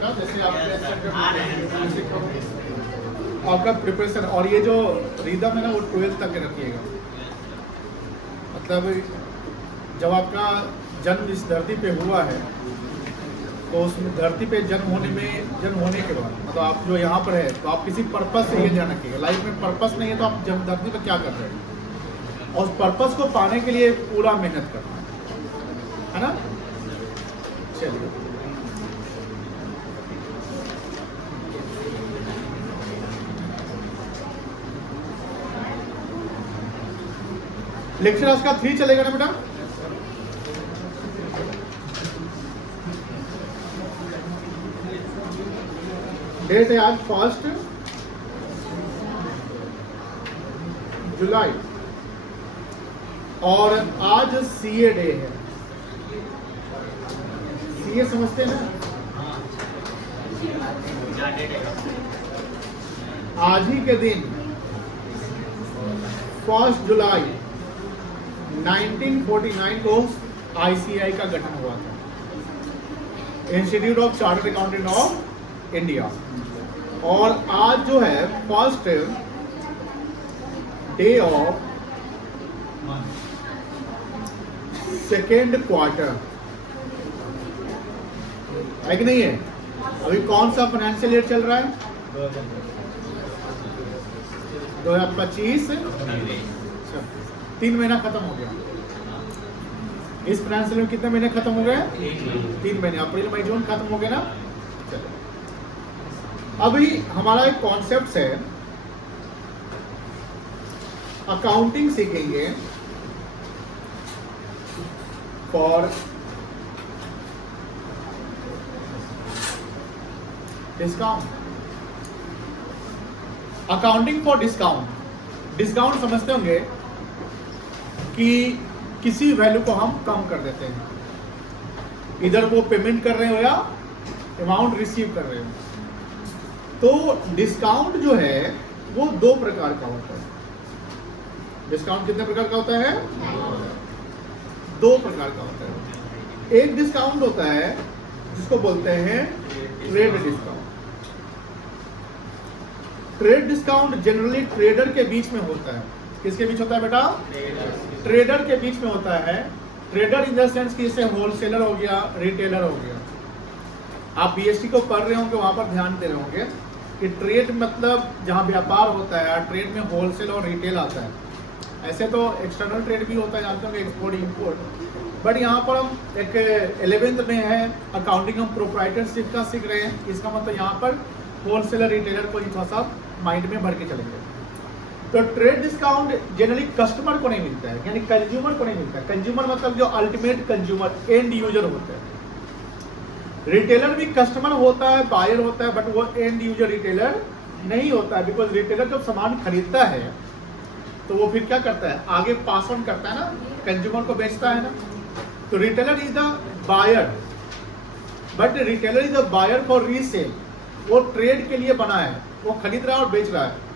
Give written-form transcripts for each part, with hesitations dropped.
बेटा, जैसे आप आपका प्रिपरेशन, और ये जो रिदम है ना वो 12th तक रखिएगा। मतलब जब आपका जन्म इस धरती पे हुआ है तो उस धरती पे जन्म होने के बाद मतलब आप जो यहाँ पर है तो आप किसी पर्पस से ये ध्यान रखिएगा। लाइफ में पर्पस नहीं है तो आप जन्म धरती पे क्या कर रहे हैं, और उस पर्पस को पाने के लिए पूरा मेहनत करना है ना। चलिए लेक्चर आज का 3 चलेगा ना बेटा। डेट है आज 1 जुलाई और आज सीए डे है। सीए समझते हैं ना, आज ही के दिन 1 जुलाई 1949 को आईसीआई का गठन हुआ था, institute of chartered accountant of India. और आज जो है first day of second quarter है कि नहीं है। अभी कौन सा फाइनेंशियल ईयर चल रहा है? 2025। 3 महीना खत्म हो गया। इस फाइनेंशियल में कितने महीने खत्म हो गए? 3 महीने, अप्रैल मई जून खत्म हो गए ना। चलो अभी हमारा एक कॉन्सेप्ट है, अकाउंटिंग सीखेंगे for discount. Accounting for discount. Discount समझते होंगे कि किसी वैल्यू को हम कम कर देते हैं, इधर वो पेमेंट कर रहे हो या अमाउंट रिसीव कर रहे हो। तो डिस्काउंट जो है वो 2 प्रकार का होता है। डिस्काउंट कितने प्रकार का होता है? 2 प्रकार का होता है। एक डिस्काउंट होता है जिसको बोलते हैं trade discount. Trade discount generally trader के बीच में होता है। किसके बीच होता है बेटा? ट्रेडर के बीच में होता है। ट्रेडर इन द सेंस कि जैसे होलसेलर हो गया, रिटेलर हो गया। आप बीएसटी को पढ़ रहे होंगे, वहां पर ध्यान दे रहे होंगे कि ट्रेड मतलब जहां व्यापार होता है, ट्रेड में होलसेल और रिटेल आता है। ऐसे तो एक्सटर्नल ट्रेड भी होता है, जानते होंगे, एक्सपोर्ट इंपोर्ट। बट यहाँ पर हम एक 11th में है अकाउंटिंग, हम प्रोप्राइटरशिप का सीख रहे हैं। इसका मतलब यहाँ पर होलसेलर रिटेलर को ही थोड़ा सा माइंड में भर के चलेंगे। तो ट्रेड डिस्काउंट जनरली कस्टमर को नहीं मिलता है, यानी कंज्यूमर को नहीं मिलता है। कंज्यूमर मतलब जो अल्टीमेट कंज्यूमर, एंड यूजर होता है। रिटेलर भी कस्टमर होता है, बायर होता है, बट वो एंड यूजर रिटेलर नहीं होता है। बिकॉज रिटेलर जब सामान खरीदता है तो वो फिर क्या करता है, आगे पास ऑन करता है ना, कंज्यूमर को बेचता है ना। तो retailer is the buyer, but retailer is the buyer for resale. वो ट्रेड के लिए बना है, वो खरीद रहा है और बेच रहा है।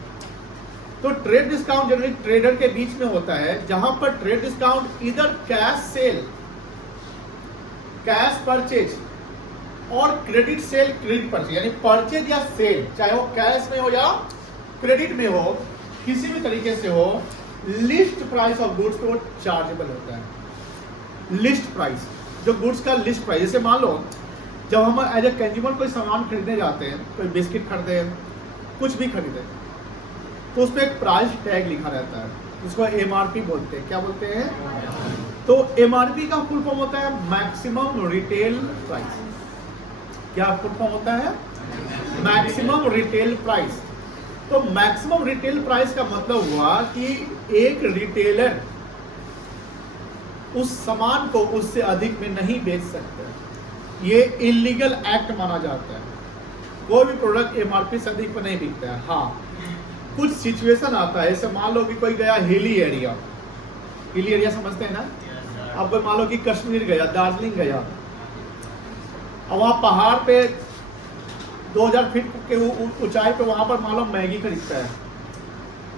तो ट्रेड डिस्काउंट जनरली ट्रेडर के बीच में होता है, जहां पर ट्रेड डिस्काउंट इधर कैश सेल, कैश परचेज और क्रेडिट सेल, क्रेडिट परचेज, यानी परचेज या सेल, चाहे वो कैश में हो या क्रेडिट में हो, किसी भी तरीके से हो, लिस्ट प्राइस ऑफ गुड्स पे वो चार्जेबल होता है। लिस्ट प्राइस, जो गुड्स का लिस्ट प्राइस, जैसे मान लो जब हम एज ए कंज्यूमर कोई सामान खरीदने जाते हैं, कोई बिस्किट खरीदे, कुछ भी खरीदे, तो उस पर एक प्राइस टैग लिखा रहता है, जिसको एमआरपी बोलते हैं। क्या बोलते हैं? तो एमआरपी का फुल फॉर्म होता है मैक्सिमम रिटेल प्राइस। क्या फुल फॉर्म होता है? Maximum retail price. तो मैक्सिमम रिटेल प्राइस का मतलब हुआ कि एक रिटेलर उस सामान को उससे अधिक में नहीं बेच सकते। ये इलीगल एक्ट माना जाता है। कोई भी प्रोडक्ट एमआरपी से अधिक में नहीं बिकता है। हाँ, कुछ सिचुएशन आता है, जैसे मान लो कि कोई गया हिली एरिया, हिली एरिया समझते हैं ना। अब कोई मान लो कि कश्मीर गया, दार्जिलिंग गया, और वहाँ पहाड़ पे 2000 फीट के ऊंचाई पे वहाँ पर मान लो मैगी खरीदता है,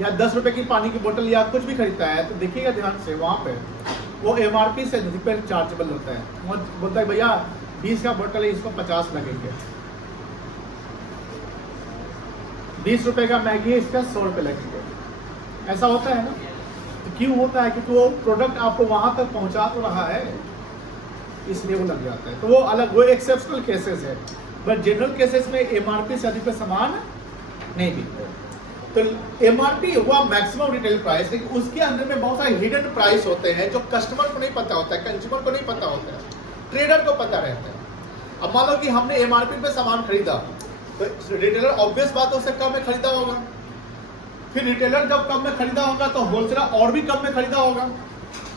या 10 रुपए की पानी की बोतल या कुछ भी खरीदता है, तो देखिएगा ध्यान से, वहाँ पे वो एमआरपी से अधिक पे चार्जेबल होता है। वो बोलता है भैया 20 का बोतल है, इसको 50 लगेंगे। 20 रुपए का मैगी है, इसका 100 रुपए लगेंगे। ऐसा होता है ना? तो क्यों होता है? क्योंकि वो प्रोडक्ट आपको वहां तक पहुंचा तो रहा है, इसलिए वो लग जाता है। तो वो अलग, वो एक्सेप्शनल केसेस है, बट जनरल केसेस में एमआरपी से अधिक का सामान नहीं बिकता। तो एमआरपी हुआ मैक्सिमम रिटेल प्राइस, लेकिन उसके अंदर में बहुत सारे हिडन प्राइस होते हैं जो कस्टमर को नहीं पता होता है, कंज्यूमर को नहीं पता होता है, ट्रेडर को पता रहता है। अब मान लो कि हमने एमआरपी पे सामान खरीदा, तो रिटेलर ऑब्वियस बात है उससे कम में खरीदा होगा। फिर रिटेलर जब कम में खरीदा होगा तो होलसेलर और भी कम में खरीदा होगा,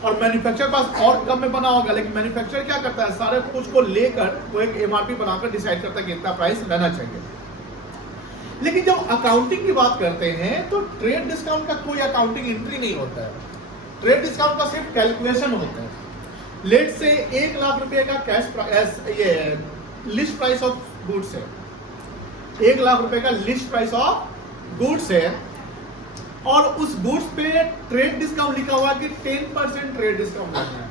और मैन्युफैक्चरर पास और कम में बना होगा। लेकिन मैन्युफैक्चरर क्या करता है, सारे कुछ को लेकर वो एक एमआरपी बनाकर डिसाइड करता है कि इतना प्राइस रहना चाहिए। लेकिन जब अकाउंटिंग की बात करते हैं तो ट्रेड डिस्काउंट का कोई अकाउंटिंग एंट्री नहीं होता है। ट्रेड डिस्काउंट का सिर्फ कैलकुलेशन होता है। लेट से 1 लाख रुपए का कैश ये लिस्ट प्राइस ऑफ गुड्स है, 1 लाख रुपए का लिस्ट प्राइस ऑफ गुड्स है, और उस गुड्स पे ट्रेड डिस्काउंट लिखा हुआ कि 10% ट्रेड डिस्काउंट करना है।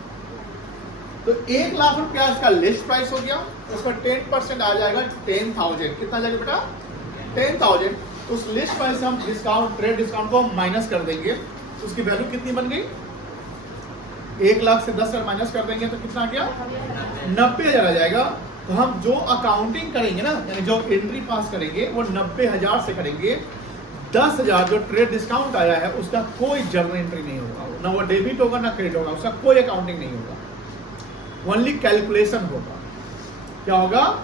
तो 1 लाख रुपया इसका लिस्ट प्राइस हो गया, उसका 10% आ जाएगा 10,000। कितना जाएगा बेटा? 10,000। उस लिस्ट प्राइस से हम डिस्काउंट, ट्रेड डिस्काउंट को माइनस कर देंगे। उसकी वैल्यू कितनी बन गई? 1 लाख से 10,000 माइनस कर देंगे तो कितना आ गया? 90,000 आ जाएगा। तो हम जो अकाउंटिंग करेंगे ना, यानी जो एंट्री पास करेंगे वो 90,000 से करेंगे। 10,000 जो ट्रेड डिस्काउंट आया है उसका कोई जर्नल एंट्री नहीं होगा, ना वो डेबिट होगा ना क्रेडिट होगा, उसका कोई अकाउंटिंग नहीं होगा, ओनली कैलकुलेशन होगा। क्या होगा?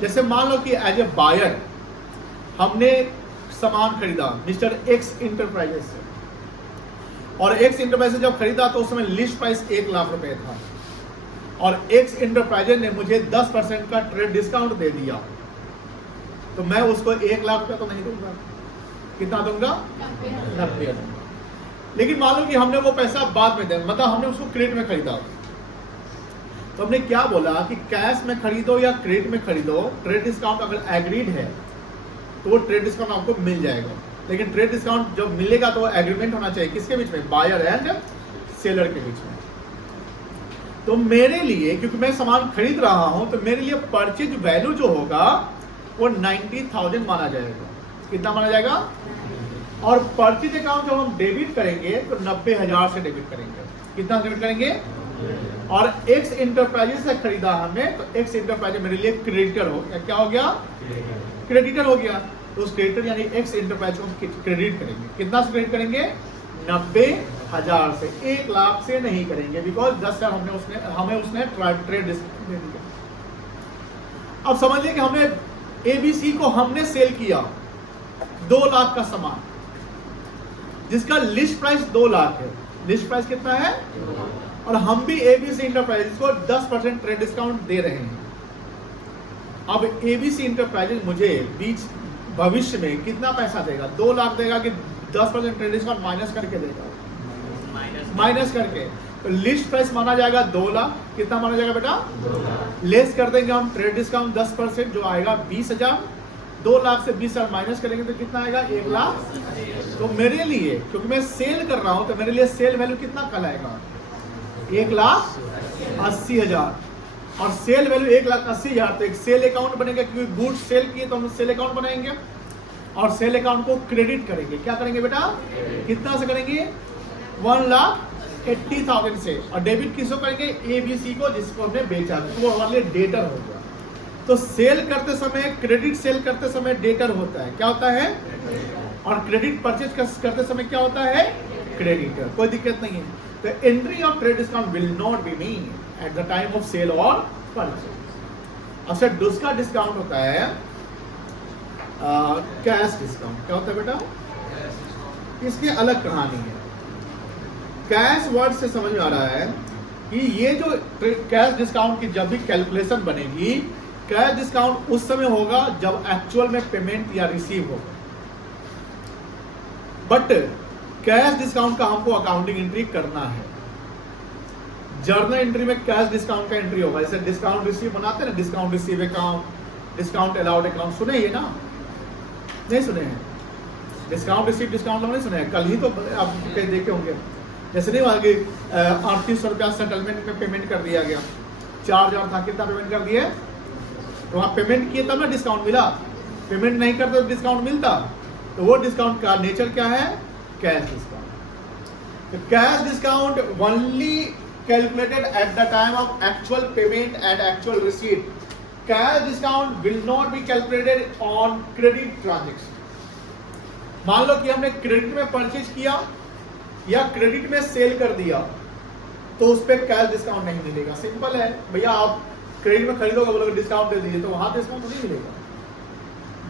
जैसे मान लो कि एज ए बायर हमने सामान खरीदा मिस्टर एक्स इंटरप्राइजेस से, और एक्स इंटरप्राइजेस जब खरीदा तो उस समय लिस्ट प्राइस 1 लाख रुपए था, और एक्स इंटरप्राइजेस ने मुझे 10% का ट्रेड डिस्काउंट दे दिया, तो मैं उसको 1 लाख रुपए तो नहीं दूंगा। कितना दूंगा? 90 दूंगा। लेकिन मान लो कि हमने वो पैसा बाद में दे, मतलब हमने उसको क्रेडिट में खरीदा, तो हमने क्या बोला कि कैश में खरीदो या क्रेडिट में खरीदो, ट्रेड डिस्काउंट अगर एग्रीड है तो वो ट्रेड डिस्काउंट आपको मिल जाएगा। लेकिन ट्रेड डिस्काउंट जब मिलेगा तो एग्रीमेंट होना चाहिए किसके बीच में? बायर एंड सेलर के बीच में। तो मेरे लिए, क्योंकि मैं सामान खरीद रहा हूं, तो मेरे लिए परचेज वैल्यू जो होगा वो 90,000 माना जाएगा। कितना माना जाएगा? और परचेज अकाउंट जब हम डेबिट करेंगे तो 90,000 से डेबिट करेंगे। कितना डेबिट करेंगे? और एक्स इंटरप्राइजेस से खरीदा हमने, तो एक्स इंटरप्राइजेस मेरे लिए क्रेडिटर हो गया। क्या हो गया? क्रेडिटर हो गया। तो उस क्रेडिटर यानी एक्स इंटरप्राइज को हम क्रेडिट करेंगे। कितना से क्रेडिट करेंगे? 90,000 से, 1 लाख से नहीं करेंगे, बिकॉज 10,000 हमें उसने ट्रेड डिस्काउंट दे दिया। अब समझिए कि हमें एबीसी को हमने सेल किया 2 लाख का सामान, जिसका लिस्ट प्राइस 2 लाख है। लिस्ट प्राइस कितना है? और हम भी एबीसी इंटरप्राइजेस को 10% ट्रेड डिस्काउंट दे रहे हैं। अब एबीसी इंटरप्राइजेस मुझे बीच भविष्य में कितना पैसा देगा? 2 लाख देगा कि 10% ट्रेड डिस्काउंट माइनस करके देगा? माइनस करके। तो लिस्ट प्राइस माना जाएगा 2 लाख। कितना माना जाएगा बेटा? 2 लाख। लेस कर देंगे हम ट्रेड डिस्काउंट 10%, जो आएगा 20,000। 2 लाख से 20,000 माइनस करेंगे तो कितना आएगा? 1 लाख। तो मेरे लिए, क्योंकि मैं सेल कर रहा हूं, तो मेरे लिए सेल वैल्यू कितना कल आएगा? 1,80,000। और सेल वैल्यू 1,80,000, तो एक सेल अकाउंट बनेगा, क्योंकि गुड्स सेल किए तो हम सेल अकाउंट बनाएंगे और सेल अकाउंट को क्रेडिट करेंगे। क्या करेंगे बेटा? कितना से करेंगे? 1,80,000 से। और डेबिट किसको करेंगे? एबीसी को, जिसको हमने बेचा, तो वो हमारे लिए डेटर हो गया। तो सेल करते समय, क्रेडिट सेल करते समय डेटर होता है। क्या होता है? और क्रेडिट परचेज करते समय क्या होता है? क्रेडिटर। कोई दिक्कत नहीं है। The entry of trade discount will not be made at the time of sale or purchase. अच्छा, दूसरा डिस्काउंट होता है कैश डिस्काउंट। क्या होता है बेटा? इसकी अलग कहानी है। कैश वर्ड से समझ में आ रहा है कि ये जो कैश डिस्काउंट की जब भी कैलकुलेशन बनेगी, कैश डिस्काउंट उस समय होगा जब एक्चुअल में पेमेंट या रिसीव होगा। बट कैश डिस्काउंट का हमको अकाउंटिंग एंट्री करना है। जर्नल एंट्री में कैश डिस्काउंट का एंट्री होगा। जैसे डिस्काउंट रिसीव बनाते हैं ना, discount receive account, discount allowed account, सुने ये ना? नहीं सुने हैं? डिस्काउंट रिसीव डिस्काउंट नहीं सुने हैं? कल ही तो आप कहीं देखे होंगे। जैसे नहीं हुआ कि 3800 रुपया सेटलमेंट में पेमेंट कर दिया गया, 4,000 था, कितना पेमेंट कर दिए? तो आप पेमेंट किए तब ना डिस्काउंट मिला। पेमेंट नहीं करते तो डिस्काउंट मिलता? तो वो डिस्काउंट का नेचर क्या है? Cash discount. तो cash discount only calculated at the time of actual payment and actual receipt. Cash discount will not be calculated on credit transaction. मान लो कि हमने क्रेडिट में परचेज किया या क्रेडिट में सेल कर दिया, तो उस पर कैश डिस्काउंट नहीं मिलेगा. सिंपल है भैया, आप क्रेडिट में खरीदोगे, बोलोगे डिस्काउंट दे दीजिए, तो वहां डिस्काउंट नहीं मिलेगा.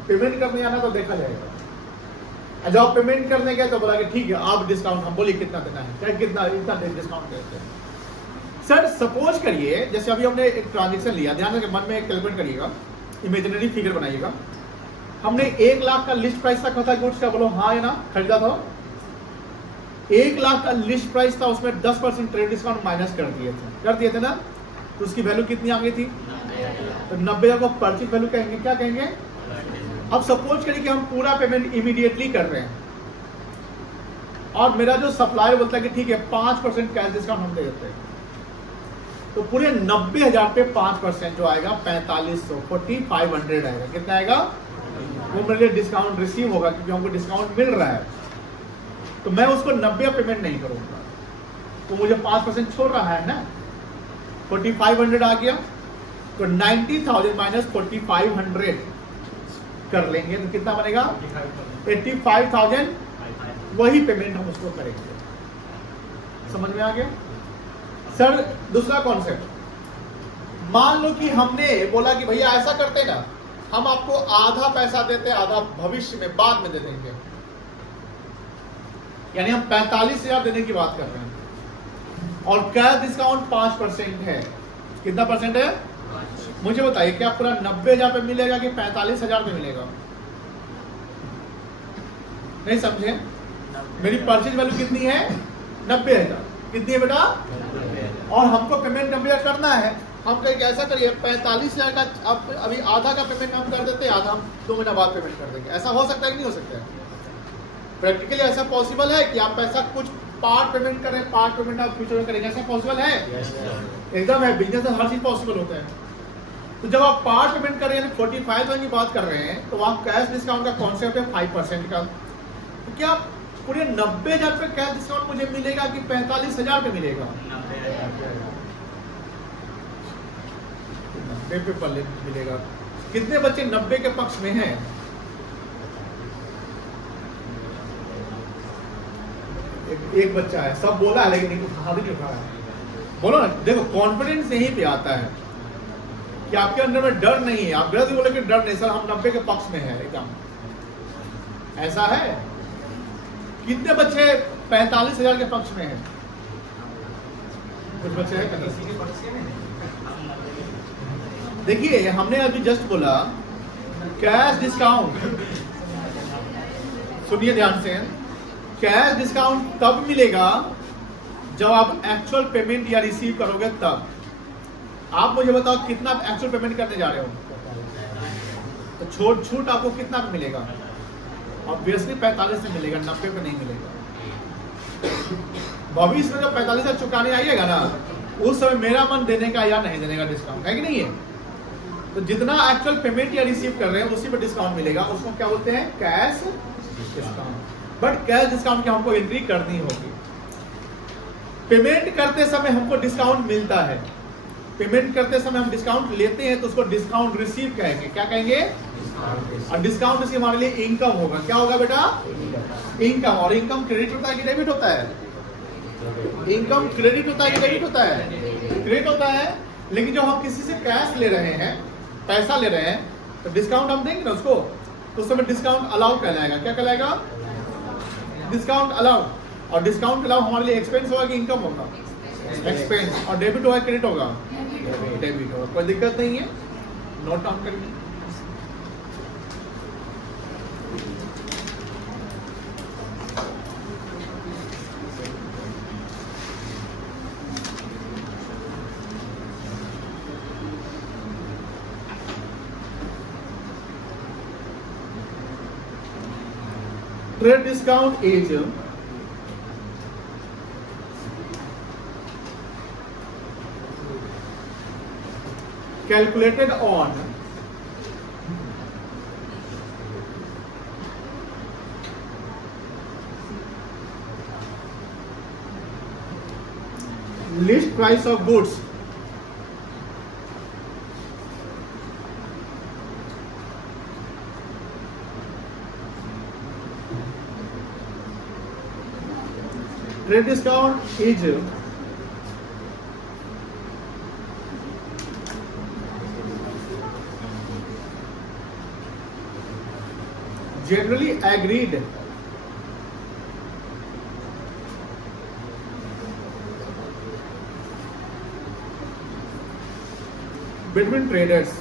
पेमेंट करने आना तो देखा जाएगा. जब आप पेमेंट करने गए तो बोला कि ठीक है आप डिस्काउंट, हम बोलिए कितना देना है, क्या कितना, इतना डिस्काउंट देते हैं. सर सपोज करिए जैसे अभी हमने एक ट्रांजेक्शन लिया, ध्यान से मन में कैलकुलेट करिएगा, इमेजिनरी फिगर बनाइएगा. हमने 1 लाख का लिस्ट प्राइस रखा था गुड्स का, बोलो हाँ या ना, खरीदा था. 1 लाख का लिस्ट प्राइस था, उसमें 10% ट्रेड डिस्काउंट माइनस कर दिए थे ना, तो उसकी वैल्यू कितनी आ गई थी? तो 90 को परचेज वैल्यू कहेंगे. क्या कहेंगे? अब सपोज करिए कि हम पूरा पेमेंट इमीडिएटली कर रहे हैं और मेरा जो सप्लायर बोलता है कि ठीक है 5% कैश डिस्काउंट हम दे देते हैं, तो पूरे 90,000 पे 5% जो आएगा 4500, 4500 आएगा. कितना आएगा? वो मेरे लिए डिस्काउंट रिसीव होगा क्योंकि हमको डिस्काउंट मिल रहा है. तो मैं उसको 90 पेमेंट नहीं करूंगा, तो मुझे 5% छोड़ रहा है ना. 4500 आ गया, तो 90,000 माइनस 4500 कर लेंगे तो कितना बनेगा? 85,000. वही पेमेंट हम उसको करेंगे. समझ में आ गया? सर दूसरा कॉन्सेप्ट, मान लो कि हमने बोला कि भैया ऐसा करते ना, हम आपको आधा पैसा देते, आधा भविष्य में बाद में दे देंगे. यानी हम 45,000 देने की बात कर रहे हैं और कैश डिस्काउंट 5% है. कितना परसेंट है? मुझे बताइए क्या पूरा 90,000 पे मिलेगा कि 45,000 पे मिलेगा? नहीं समझे? मेरी परचेज वैल्यू कितनी है? 90,000. कितनी है बेटा? और हमको पेमेंट 90,000 करना है. हम कहेंगे ऐसा करिए 45,000 का अब अभी आधा का पेमेंट हम कर देते हैं, आधा हम 2 महीना बाद पेमेंट कर देंगे. ऐसा हो सकता है कि नहीं हो सकता है? प्रैक्टिकली ऐसा पॉसिबल है कि आप पैसा कुछ पार्ट पेमेंट करें, पार्ट पेमेंट आप फ्यूचर में करेंगे. ऐसा पॉसिबल है? एकदम है. बिजनेस में हर चीज पॉसिबल होता है. तो जब आप पार्ट पेमेंट कर रहे हैं 45,000 की बात कर रहे हैं, तो वहां कैश डिस्काउंट का कॉन्सेप्ट है 5% का. तो क्या पूरे 90,000 पे कैश डिस्काउंट मुझे मिलेगा कि 45,000 पे मिलेगा? 90 पे मिलेगा. कितने बच्चे 90 के पक्ष में हैं? एक बच्चा है. सब बोला है लेकिन हाथ नहीं उठा रहा है. बोलो ना. देखो कॉन्फिडेंस यहीं पे आता है कि आपके अंदर में डर नहीं है. आप गलत बोले कि डर नहीं, सर हम 90 के पक्ष में है एकदम. ऐसा है? कितने बच्चे 45,000 के पक्ष में हैं? कुछ बच्चे हैं. देखिए हमने अभी जस्ट बोला कैश डिस्काउंट, सुनिए ध्यान से, कैश डिस्काउंट तब मिलेगा जब आप एक्चुअल पेमेंट या रिसीव करोगे तब. आप मुझे बताओ कितना एक्चुअल पेमेंट करने जा रहे हो, तो छूट आपको कितना पे मिलेगा? ऑब्वियसली 45 से मिलेगा, 90 पे नहीं मिलेगा. भविष्य में जब 45,000 चुकाने आइएगा ना, उस समय मेरा मन देने का या नहीं देने का डिस्काउंट है कि नहीं है. तो जितना एक्चुअल पेमेंट या रिसीव कर रहे हैं उसी पे डिस्काउंट मिलेगा. उसको क्या बोलते हैं? Cash discount. But cash discount की हमको एंट्री करनी होगी. पेमेंट करते समय हमको डिस्काउंट मिलता है. पेमेंट करते समय हम डिस्काउंट लेते हैं तो उसको डिस्काउंट रिसीव कहेंगे. क्या कहेंगे? और डिस्काउंट रिसीव हमारे लिए इनकम होगा. क्या होगा बेटा? इनकम. और इनकम क्रेडिट होता है कि डेबिट होता है? इनकम क्रेडिट होता है कि डेबिट होता है? क्रेडिट होता है. लेकिन जब हम किसी से कैश ले रहे हैं, पैसा ले रहे हैं, तो डिस्काउंट हम देंगे ना उसको, तो उस समय डिस्काउंट अलाउ कहलाएगा. क्या कहलाएगा? Discount allow. और डिस्काउंट अलाउ हमारे लिए एक्सपेंस होगा कि इनकम होगा? एक्सपेंस. और डेबिट होगा क्रेडिट होगा? डेबिट होगा. कोई दिक्कत नहीं है, नोट डाउन करिए. Trade discount is calculated on list price of goods. Trade discount is generally agreed between traders.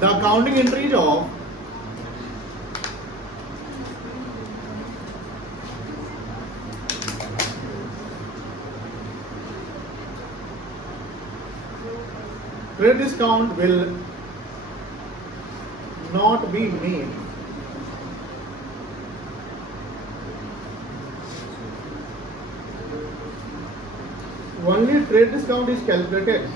The accounting entries of trade discount will not be made only trade discount is calculated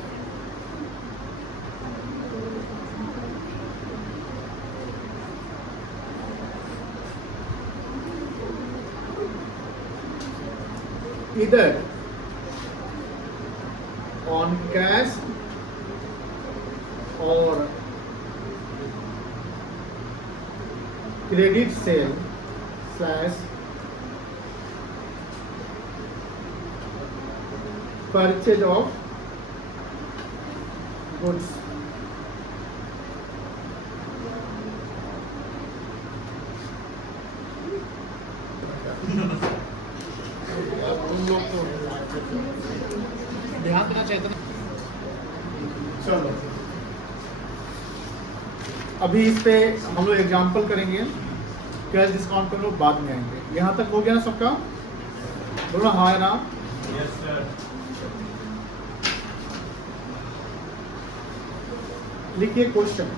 either on cash or credit sale slash purchase of goods. ध्यान देना चाहिए था। चलो अभी इस पे हम लोग एग्जाम्पल करेंगे, कैश डिस्काउंट पर लोग बाद में आएंगे। यहाँ तक हो गया ना सबका? बोलो हाँ है ना? Yes sir. लिखिए question.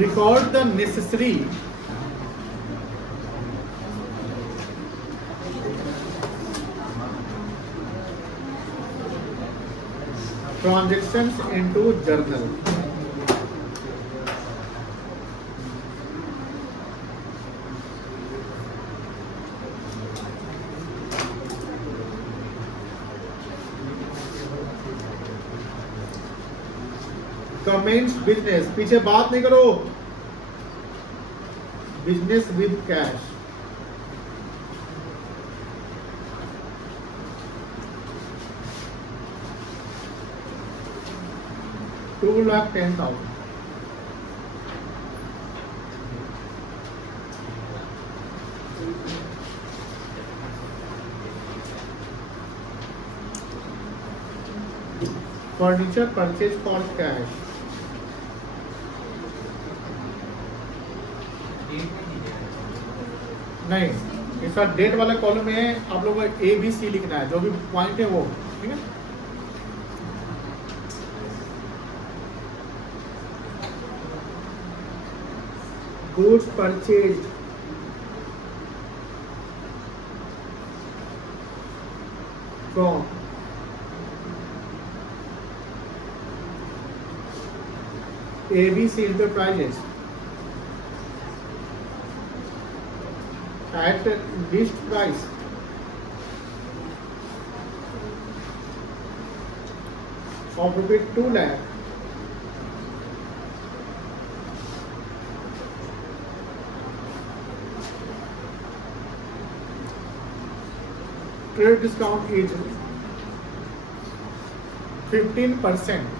Record the necessary transactions into journal. Commence business, पीछे बात नहीं करो। Business with cash. $2,10,000. Furniture purchase for cash. नहीं, इसका डेट वाला कॉलम में आप लोगों को ए बी सी लिखना है, जो भी पॉइंट है वो, ठीक है। Goods purchase from ABC Enterprises at list price of rupees 2 lakh trade discount is 15%.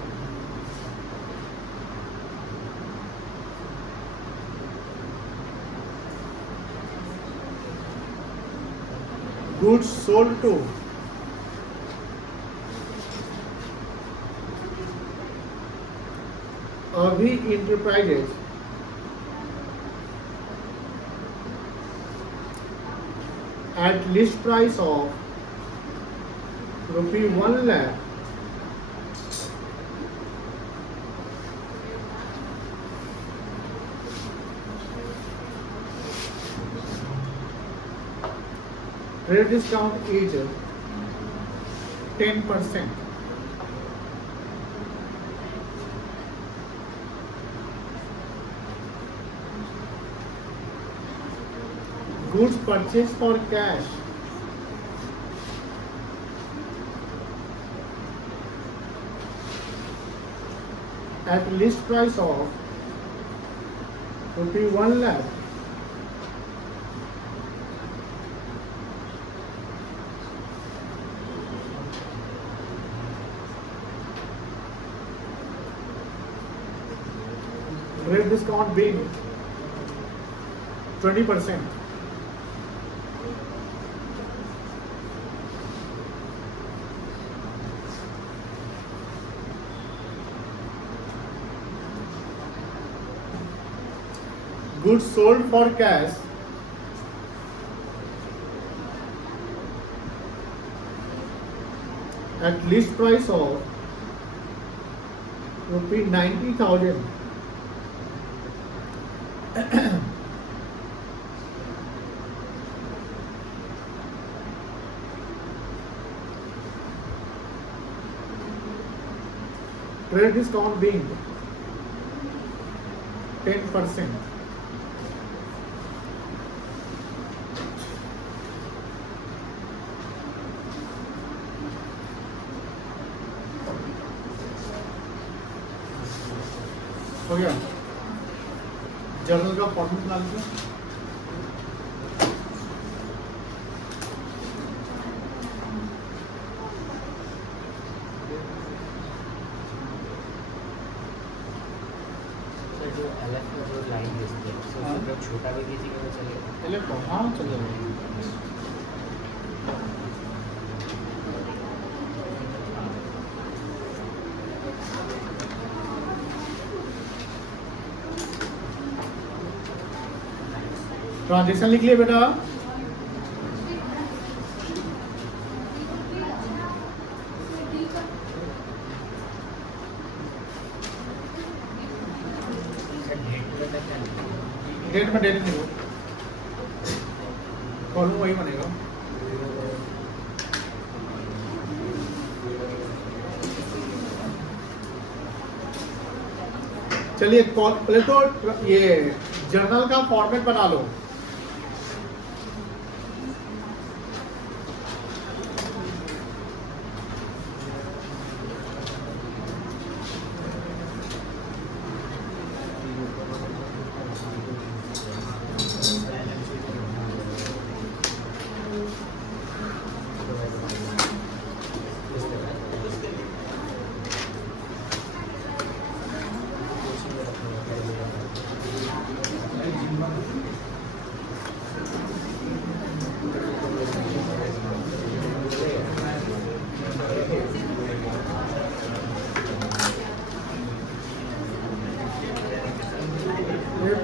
Goods sold to Avi Enterprises at list price of ₹1 lakh Trade discount is 10%. Goods purchased for cash at list price of ₹1 lakh trade discount being 20%. Goods sold for cash at list price of ₹90,000 trade discount being 10%. हो गया। Journal का format बना लीजिए। जो अलग का जो line दिखती है तो छोटा भी कीजिएगा तो चलेगा। एलेक्ट्रो हाँ चलेगा। ट्रांजेक्शन लिख लिए बेटा। डेट में डेट लिखो, कॉलम वही बनेगा। चलिए पहले तो ये जर्नल का फॉर्मेट बना लो।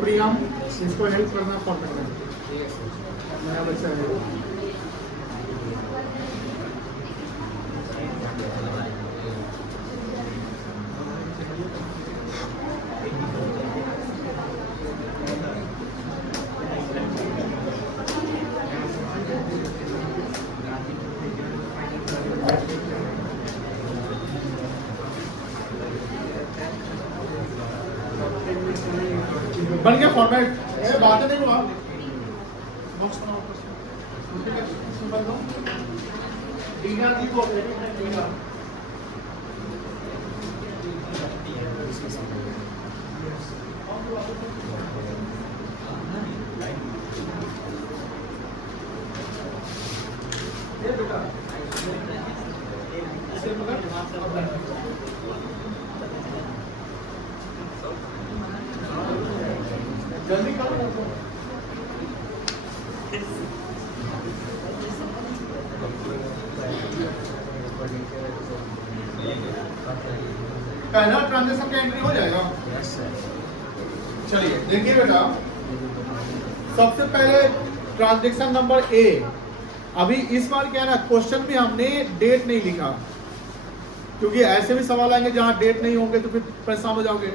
प्रियम इसको हेल्प करना फॉर्मेट में। नया बच्चा है। बन गया फॉर्मेट। बात नहीं हुआ। बॉक्स बनाओ बन दो। डीआर जी को डीआर ये बेटा इसे जल्दी करो। पहला ट्रांजैक्शन का एंट्री हो जाएगा। चलिए देखिए बेटा, सबसे पहले ट्रांजैक्शन नंबर ए। अभी इस बार क्या है ना, क्वेश्चन में हमने डेट नहीं लिखा, क्योंकि ऐसे भी सवाल आएंगे जहां डेट नहीं होंगे तो फिर परेशान हो जाओगे।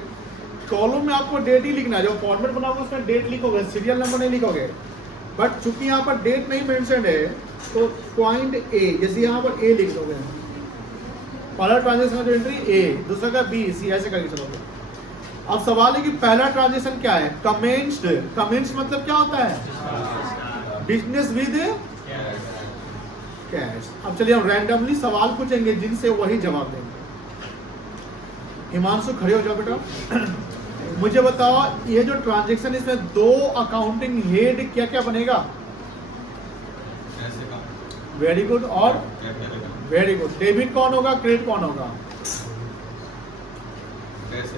कॉलम में आपको डेट ही लिखना है, जो फॉर्मेट बनाओगे उसमें डेट लिखोगे, सीरियल नंबर नहीं लिखोगे। बट चूंकि यहाँ पर डेट नहीं मेंशन है तो पॉइंट ए, जैसे यहाँ पर ए लिख दोगे, पहला ट्रांजेक्शन का जो एंट्री ए, दूसरा का बी, सी, ऐसे करके चलोगे। अब सवाल है कि पहला ट्रांजेक्शन क्या है? कमेंस्ड। कमेंस मतलब क्या होता है? Business with cash. अब चलिए हम रैंडमली सवाल पूछेंगे जिनसे वही जवाब देंगे। हिमांशु खड़े हो जाओ बेटा। मुझे बताओ ये जो ट्रांजेक्शन, इसमें दो अकाउंटिंग हेड क्या क्या बनेगा? Very good. और वेरी गुड। डेबिट कौन होगा, क्रेडिट कौन होगा? कैश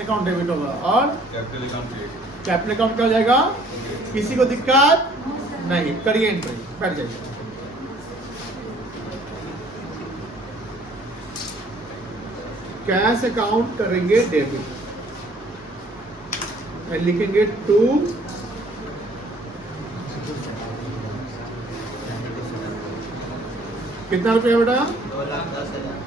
अकाउंट डेबिट होगा। और कैपिटल अकाउंट क्या हो जाएगा? किसी को दिक्कत नहीं, करिए एंट्री, बैठ जाइए। कैश अकाउंट करेंगे डेबिट, लिखेंगे 2 कितना रुपया बेटा? 2,10,000।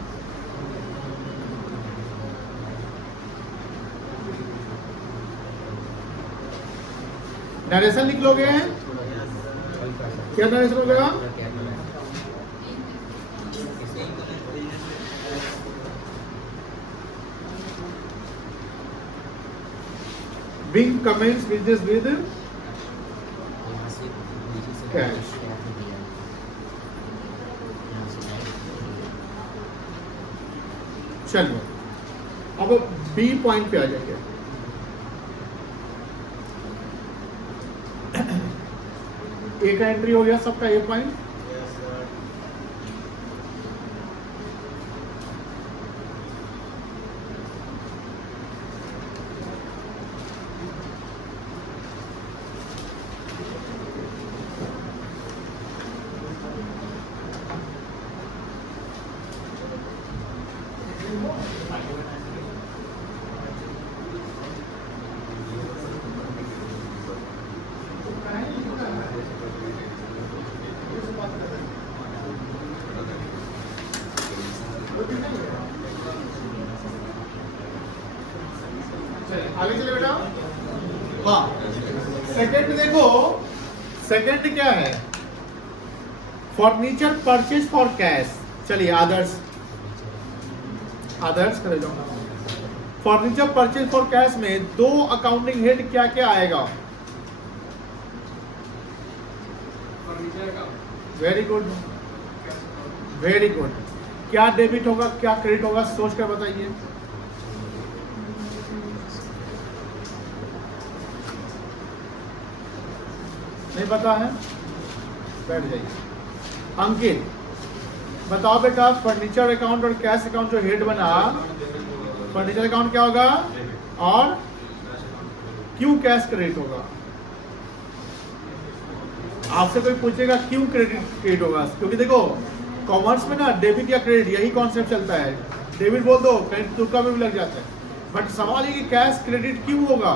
नरेशन लिख लोगे? क्या नरेशन हो गया? Being commence business with cash. चलिए अब बी पॉइंट पे आ जाएंगे। ए का एंट्री हो गया सबका, ए पॉइंट। आगे चले बेटा। हाँ, सेकंड देखो, सेकंड क्या है? Furniture purchase for cash. चलिए आदर्श, आदर्श करे जाओ। फर्नीचर परचेज फॉर कैश में दो अकाउंटिंग हेड क्या क्या आएगा? Very good, very good. क्या डेबिट होगा, क्या क्रेडिट होगा, सोच कर बताइए। नहीं पता है? बैठ जाइए। अंकित बताओ बेटा, फर्नीचर अकाउंट और कैश अकाउंट जो हेड बना, फर्नीचर अकाउंट क्या होगा और क्यों कैश क्रेडिट होगा? आपसे कोई पूछेगा क्यों क्रेडिट होगा, क्योंकि देखो कॉमर्स में ना डेबिट या क्रेडिट यही कॉन्सेप्ट चलता है। डेबिट बोल दो, कहीं तुक्का में भी लग जाता है, बट सवाल ये कि कैश क्रेडिट क्यों होगा?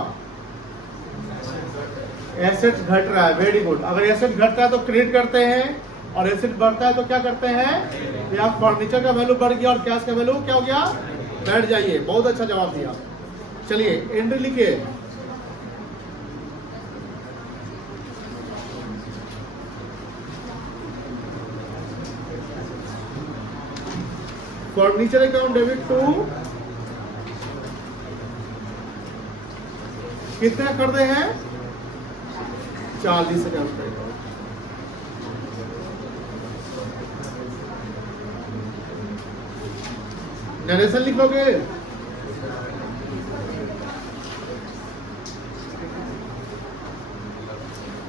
एसेट घट रहा है, वेरी गुड। अगर एसेट घटता है तो क्रेडिट करते हैं, और एसेट बढ़ता है तो क्या करते हैं? या फर्नीचर का वैल्यू बढ़ गया और कैश का वैल्यू क्या हो गया? बैठ जाइए, बहुत अच्छा जवाब दिया। चलिए एंट्री लिखिए। फर्नीचर अकाउंट डेबिट टू कितना खरीदे हैं? 40,000 रुपए। नरेशन लिख लोगे?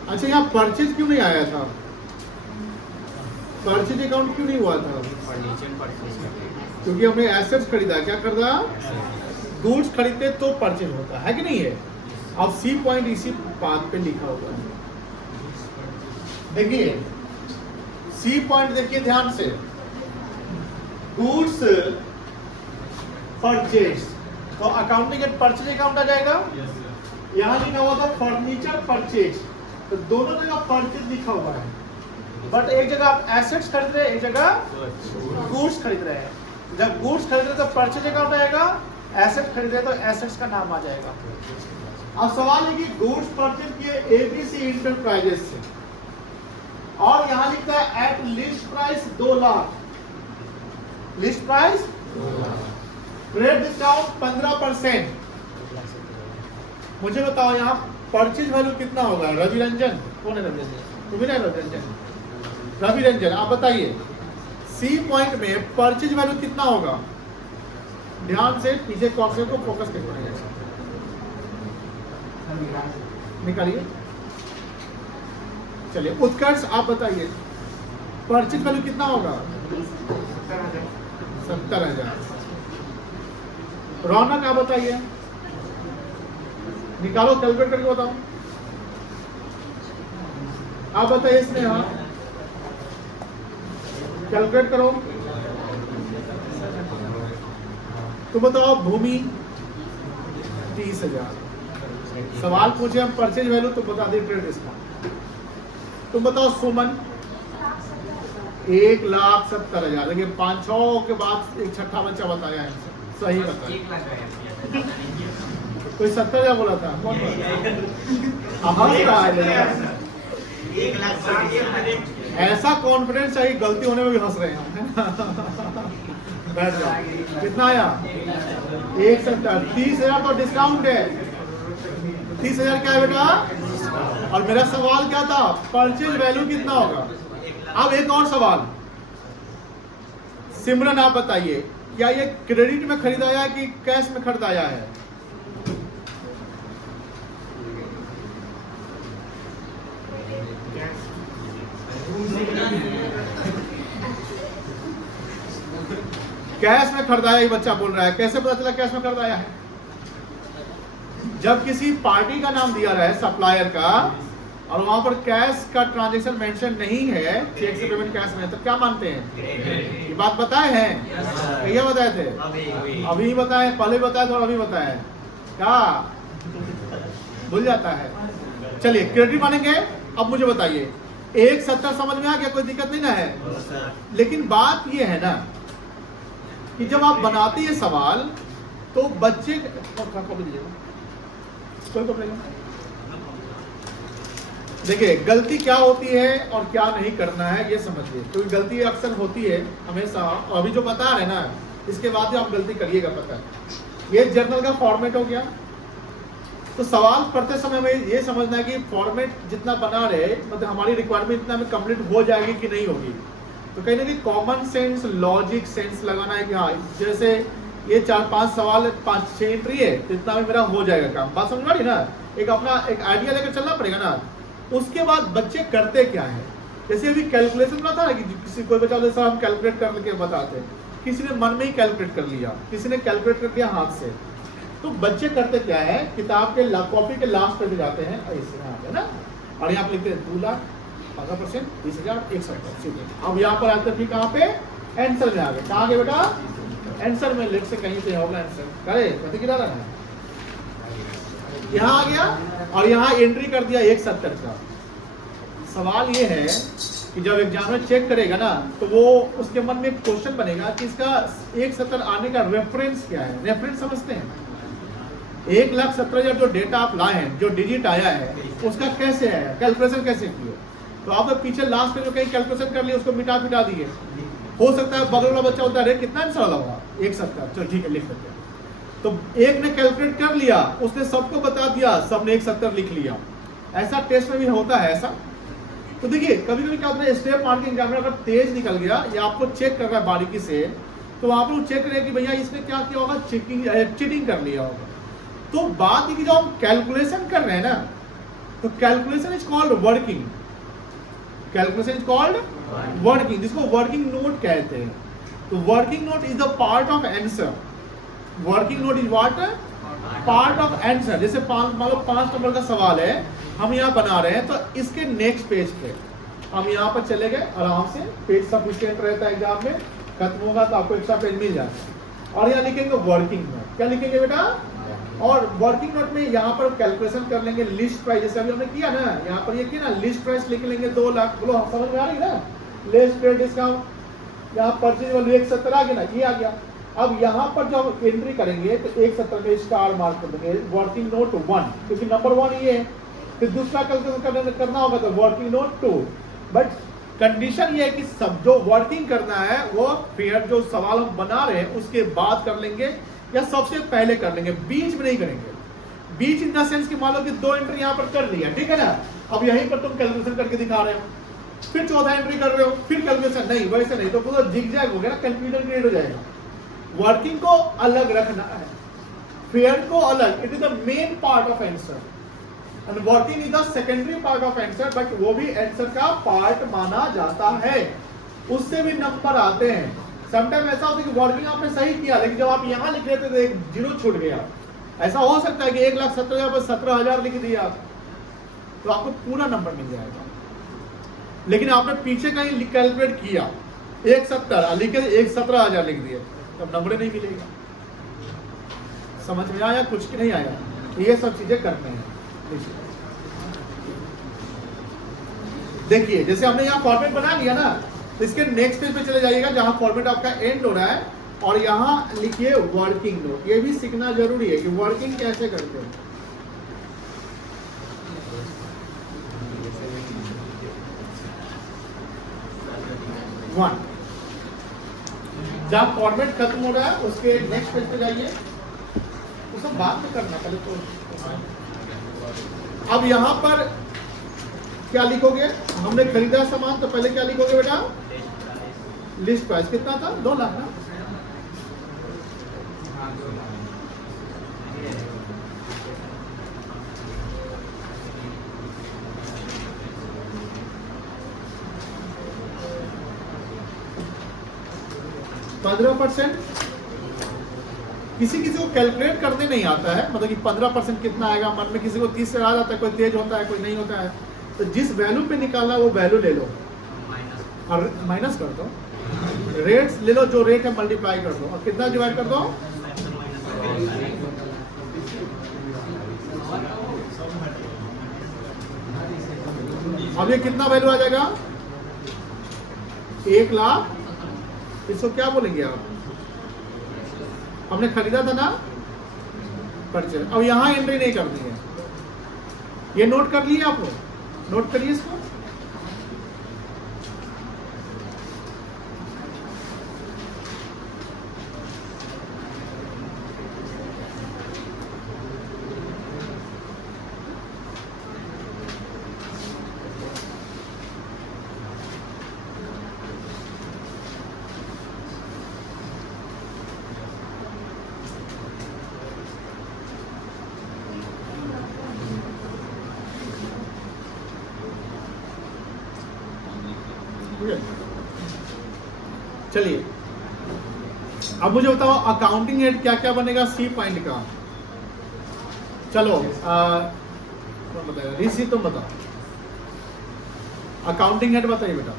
अच्छा, यहाँ परचेज क्यों नहीं आया था? परचेज अकाउंट क्यों नहीं हुआ था? फर्नीचर परचेज करते क्योंकि हमने एसेट्स खरीदा। क्या खरीदा? गुड्स खरीदते तो परचेज होता है कि नहीं है? अब सी पॉइंट इसी बात पे लिखा हुआ है। देखिए सी पॉइंट, देखिए ध्यान से, गुड्स परचेज, तो अकाउंटिंग एट परचेज अकाउंट आ जाएगा। यहाँ लिखा हुआ था फर्नीचर परचेज, तो दोनों जगह परचेज लिखा हुआ है, बट एक जगह आप एसेट्स खरीद रहे हैं, एक जगह गुड्स खरीद रहे हैं। जब गुड्स खरीद रहे तो परचेज अकाउंट आएगा, एसेट खरीद रहे तो एसेट्स का नाम आ जाएगा। अब सवाल है कि गुड्स परचेज किए एबीसी इंटरप्राइजेस से, और यहां लिखता है at least price 2 lakh, list price trade discount 15%। मुझे बताओ यहाँ परचेज वैल्यू कितना होगा? रवि रंजन, कौन है रवि रंजन? तुम ही ना रवि रंजन? रवि रंजन आप बताइए सी पॉइंट में परचेज वैल्यू कितना होगा? ध्यान से पीछे कॉन्सेप्ट को फोकस करना है, निकालिए। चलिए उत्कर्ष आप बताइए परचेज वैल्यू कितना होगा? 70,000। रौनक आप बताइए, निकालो कैलकुलेट करके बताओ। आप बताइए इसमें, हाँ कैलकुलेट करो। तो बताओ भूमि 30,000। सवाल पूछे हम परचेज वैल्यू तो बता दें ट्रेड डिस्काउंट। तुम बताओ सुमन 1,70,000। देखिए 5-6 के बाद एक छठा बच्चा बताया है, सही बताया। कोई 70,000 बोला था, कौन ऐसा कॉन्फिडेंस चाहिए, गलती होने में भी हंस रहे हैं। बैठ जाओ। कितना आया? 170। 30,000 तो डिस्काउंट है। 30,000 क्या है बेटा? और मेरा सवाल क्या था? परचेज वैल्यू कितना होगा? अब एक और सवाल, सिमरन आप बताइए क्या ये क्रेडिट में खरीदाया है कि कैश में खरीदाया है? कैश में खरीदाया, ये बच्चा बोल रहा है। कैसे पता चला कैश में खरीदाया है? जब किसी पार्टी का नाम दिया रहा है सप्लायर का और वहां पर कैश का ट्रांजैक्शन मेंशन नहीं है, चेक से पेमेंट कैश में, तो क्या मानते हैं? ये बात बताए हैं? क्या बताए थे? अभी बताए, पहले बताए थे और अभी बताए, क्या भूल जाता है? चलिए क्रेडिट मानेंगे। अब मुझे बताइए 170 समझ में आ गया? कोई दिक्कत नहीं ना है? लेकिन बात ये है ना कि जब आप बनाते हैं सवाल तो बच्चे देखिए गलती क्या होती है और क्या नहीं करना है ये समझिए, क्योंकि गलती अक्सर होती है हमेशा। और अभी जो बता रहे ना इसके बाद भी आप गलती करिएगा, पता है। ये जर्नल का फॉर्मेट हो गया। तो सवाल पढ़ते समय हमें ये समझना है कि फॉर्मेट जितना बना रहे मतलब हमारी रिक्वायरमेंट इतना में कंप्लीट हो जाएगी कि नहीं होगी। तो कहीं ना कहीं कॉमन सेंस, लॉजिक सेंस लगाना है कि हाँ जैसे ये 4-5 सवाल 5-6 एंट्री है तो इतना में मेरा हो जाएगा काम। बात समझ रही ना? एक अपना एक आइडिया लेकर चलना पड़ेगा ना। उसके बाद बच्चे करते क्या है, जैसे अभी कैलकुलेशन बना था ना कि किसी कोई बच्चा जैसा हम कैलकुलेट करके बताते हैं, किसी ने मन में ही कैलकुलेट कर लिया, किसी ने कैलकुलेट कर दिया हाथ से। तो बच्चे करते क्या है, किताब के कॉपी के लास्ट पे जाते हैं ऐसे ना, और यहाँ पे लिखते हैं 2 लाख 15%, 20,000, 170। अब यहाँ पर आते फिर कहाँ पे? आंसर में आ गए। कहाँ गए बेटा? आंसर में लेट से कहीं पे होगा आंसर। करे कति गिरा रहा है, यहाँ आ गया और यहाँ एंट्री कर दिया 170 का। सवाल ये है कि जब एग्जामिनर चेक करेगा ना तो वो उसके मन में क्वेश्चन बनेगा कि इसका 170 आने का रेफरेंस क्या है। रेफरेंस समझते हैं? 1,70,000 जो डेटा आप लाए हैं, जो डिजिट आया है उसका कैसे आया, कैलकुलेशन कैसे किए? तो आपने पीछे लास्ट में जो कहीं कैलकुलेशन कर लिया उसको मिटा फिटा दिए। हो सकता है बगल वाला बच्चा होता है, कितना आंसर वाला होगा? 170। चलो ठीक है लिख सकते हैं। तो एक ने कैलकुलेट कर लिया, उसने सबको बता दिया, सबने 170 लिख लिया। ऐसा टेस्ट में भी होता है ऐसा। तो देखिए कभी कभी क्या होता है, स्टेप मार्किंग एग्जामिनर अगर तेज निकल गया या आपको चेक कर रहा है बारीकी से, तो वहां पर चेक करेगा कि भैया इसने क्या किया होगा, चीटिंग कर लिया होगा। तो बात है कि जब हम कैलकुलेशन कर रहे हैं ना तो calculation is called working. Calculation is called working, जिसको वर्किंग नोट कहते हैं। तो working note is the part of answer. Working note is what? Part of answer. जैसे मान लो 5 नंबर का सवाल है, हम यहाँ बना रहे हैं, तो इसके नेक्स्ट पेज पे हम यहाँ पर चले गए आराम से। पेज सफिशिएंट रहता है एग्जाम में, खत्म होगा तो आपको एक्स्ट्रा पेज मिल जाता है। और यहाँ लिखेंगे वर्किंग नोट। क्या लिखेंगे बेटा? और वर्किंग नोट में यहाँ पर कैलकुलेशन कर लेंगे लिस्ट प्राइस, जैसे अभी हमने किया ना, यहाँ पर ये किया ना, लिस्ट प्राइस लिख लेंगे 2 लाख। बोलो समझ में आ रही है ना? लिस्ट ट्रेड डिस्काउंट, यहाँ परचेज वैल्यू 170 आ गया ना, ये आ गया। अब यहाँ पर जब एंट्री करेंगे तो 170 में स्टार मार्क कर देंगे, वर्किंग नोट 1, क्योंकि नंबर 1 ये है। फिर दूसरा कैलकुलेशन करना होगा तो वर्किंग नोट 2। बट कंडीशन ये है कि सब जो वर्किंग करना है वो फेयर जो सवाल हम बना रहे हैं उसके बाद कर लेंगे या सबसे पहले कर लेंगे, बीच में नहीं करेंगे। बीच इन द सेंस कि मान लो कि 2 एंट्री यहाँ पर कर लिया, ठीक है ना, अब यहीं पर तुम कैलकुलेशन करके दिखा रहे हो, फिर चौथा एंट्री कर रहे हो, फिर कैलकुलेशन, नहीं वैसे नहीं, तो पूरा जिगजैग हो गया ना, कंफ्यूजन क्रिएट हो जाएगा। वर्किंग को अलग रखना है, फेयर को अलग, it is the main part of answer and working is the secondary part of answer, but वो भी आंसर का पार्ट माना जाता है, उससे भी नंबर आते हैं। समटाइम ऐसा होता है कि वर्किंग आपने सही किया लेकिन जब आप यहाँ लिख रहे थे तो एक जीरो छूट गया। ऐसा हो सकता है कि 1,17,000 पर 17,000 लिख दिया तो आपको पूरा नंबर मिल जाएगा, लेकिन आपने पीछे कहीं कैलकुलेट किया 1,70 लिखे 1,17,000 लिख दिए तब नंबर नहीं मिलेगा। समझ में आया कुछ कि नहीं आया? ये सब चीजें करते हैं। देखिए जैसे हमने यहाँ फॉर्मेट बना लिया ना, इसके नेक्स्ट पेज पे चले जाइएगा जहां फॉर्मेट आपका एंड हो रहा है और यहाँ लिखिए वर्किंग नोट। ये भी सीखना जरूरी है कि वर्किंग कैसे करते हैं। वन जहां फॉर्मेट खत्म हो रहा है उसके नेक्स्ट पेज पे जाइए, वो सब बात में करना पहले तो। अब यहाँ पर क्या लिखोगे? हमने खरीदा सामान तो पहले क्या लिखोगे बेटा? लिस्ट प्राइस कितना था? 2 लाख ना। %15 किसी को कैलकुलेट करने नहीं आता है, मतलब कि 15% कितना आएगा मन में, किसी को 30 से आ जाता है, कोई तेज होता है कोई नहीं होता है, तो जिस वैल्यू पे निकालना वो वैल्यू ले लो और माइनस कर दो, रेट्स ले लो, जो रेट है मल्टीप्लाई कर दो और कितना डिवाइड कर दो। अब ये कितना वैल्यू आ जाएगा? 1 लाख। इसको क्या बोलेंगे आप? हमने खरीदा था ना, परचेज। अब यहां एंट्री नहीं करनी है, ये नोट कर लिए आप लोग, नोट करिए इसको। चलिए अब मुझे बताओ अकाउंटिंग हेड क्या क्या बनेगा सी पॉइंट का। चलो कौन बताएगा? ऋषि तुम बताओ, अकाउंटिंग हेड बताइए बेटा।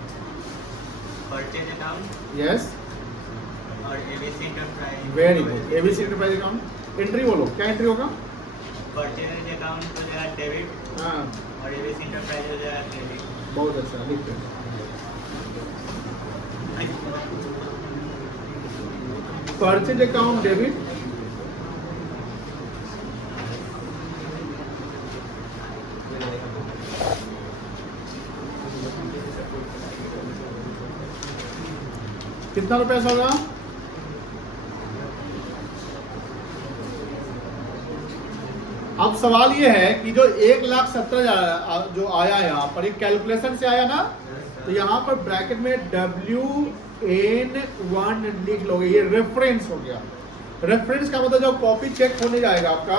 परचेज अकाउंट यस, और ABC enterprise. Very good. ABC enterprise account. Entry बोलो, क्या एंट्री होगा? परचेज अकाउंट हो जाएगा डेबिट हाँ, और एबीसी एंटरप्राइज हो जाएगा क्रेडिट। बहुत अच्छा, लिखते हैं। परचेज अकाउंट डेबिट, कितना रुपया होगा? अब सवाल ये है कि जो 1,70,000 जो आया यहाँ पर, एक कैलकुलेशन से आया ना, तो यहाँ पर ब्रैकेट में WN1 लिख लोगे, ये रेफरेंस हो गया। रेफरेंस का मतलब जब कॉपी चेक होने जाएगा आपका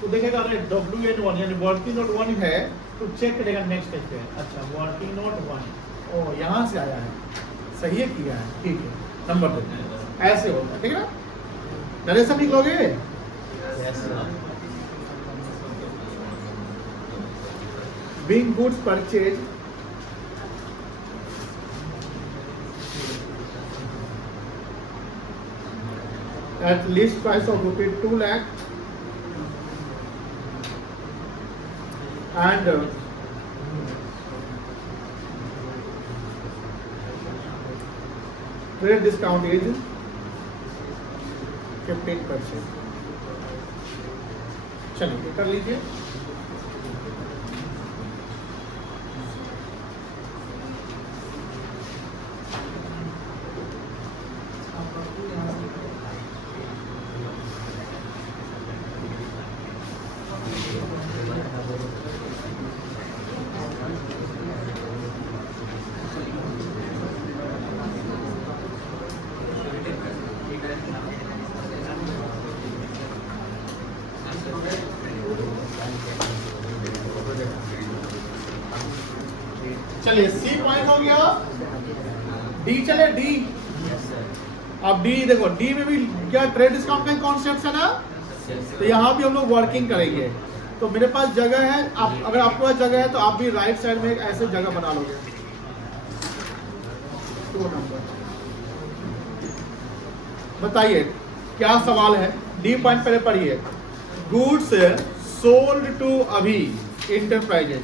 तो देखेगा अरे WN1 यानी वर्किंग नोट 1 है तो चेक करेगा नेक्स्ट स्टेज पे, अच्छा वर्किंग नोट 1 ओ यहाँ से आया है, सही है किया है, ठीक है, नंबर देते हैं, ऐसे होगा, ठीक है ना। नरेशन लिख लोगे? Being goods purchased at list price of ₹2 lakh and trade discount is 15%। चलिए कर लीजिए। चलिए सी पॉइंट हो गया, डी चले डी। अब डी देखो, डी में भी क्या ट्रेड डिस्काउंट का कॉन्सेप्ट है ना, तो यहाँ भी हम लोग वर्किंग करेंगे। तो मेरे पास जगह है, आप अगर आपके पास जगह है तो आप भी राइट साइड में एक ऐसे जगह बना लोगे। 2 नंबर बताइए क्या सवाल है। डी पॉइंट पहले पढ़िए। गुड्स सोल्ड टू अभी इंटरप्राइजेज।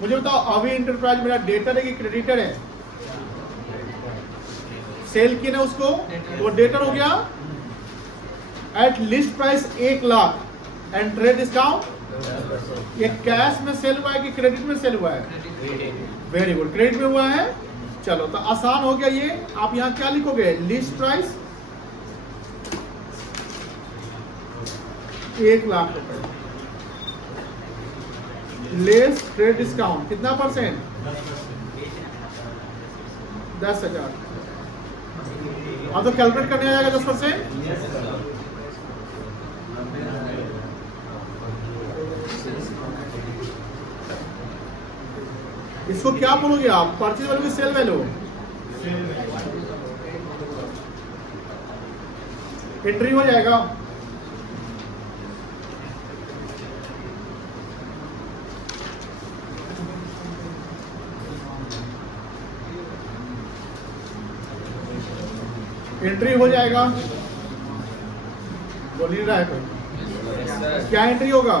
मुझे बताओ अभी इंटरप्राइज मेरा डेटर है कि क्रेडिटर है? सेल किया ना उसको, वो डेटर हो गया। At least price 1 lakh and trade discount, ये कैश में सेल हुआ है कि क्रेडिट में सेल हुआ है? वेरी गुड, क्रेडिट में हुआ है। चलो तो आसान हो गया ये। आप यहाँ क्या लिखोगे? लिस्ट प्राइस 1 लाख रुपए लेस ट्रेड डिस्काउंट कितना %? 10,000। अब तो कैलकुलेट करने आ जाएगा 10%। इसको क्या बोलोगे आप? परचेज वैल्यू की सेल वैल्यू? एंट्री हो जाएगा। एंट्री हो जाएगा। बोल नहीं रहा है कोई? क्या एंट्री होगा?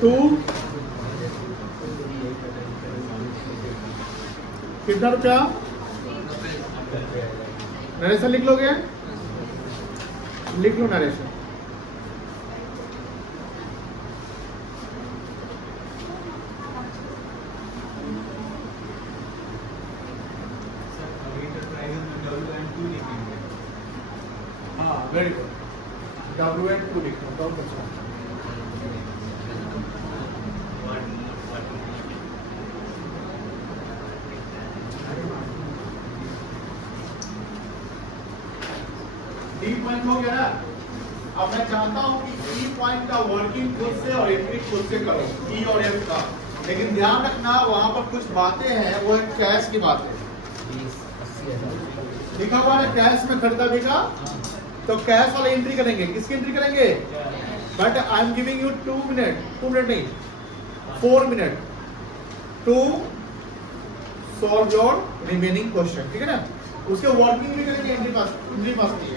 टू कितना रुपया? नरेशन लिख लोगे? लिख लो नरेशन। हाँ वेरी गुड, W&2 लिख लो। बहुत अच्छा। डी पॉइंट हो गया ना। अब मैं चाहता हूं कि ई पॉइंट का वर्किंग खुद से और एंट्री खुद से करो, ई और एफ का। लेकिन ध्यान रखना वहां पर कुछ बातें हैं, वो एक कैश की बात है। लिखा हुआ है कैश में खरीदा बिका, तो कैश वाला एंट्री करेंगे। किसकी एंट्री करेंगे? But I am giving you 2 minute, 2 minute नहीं 4 minute to solve your remaining question, ठीक है ना। उसके वर्किंग भी करेंगे, एंट्री पास नहीं है।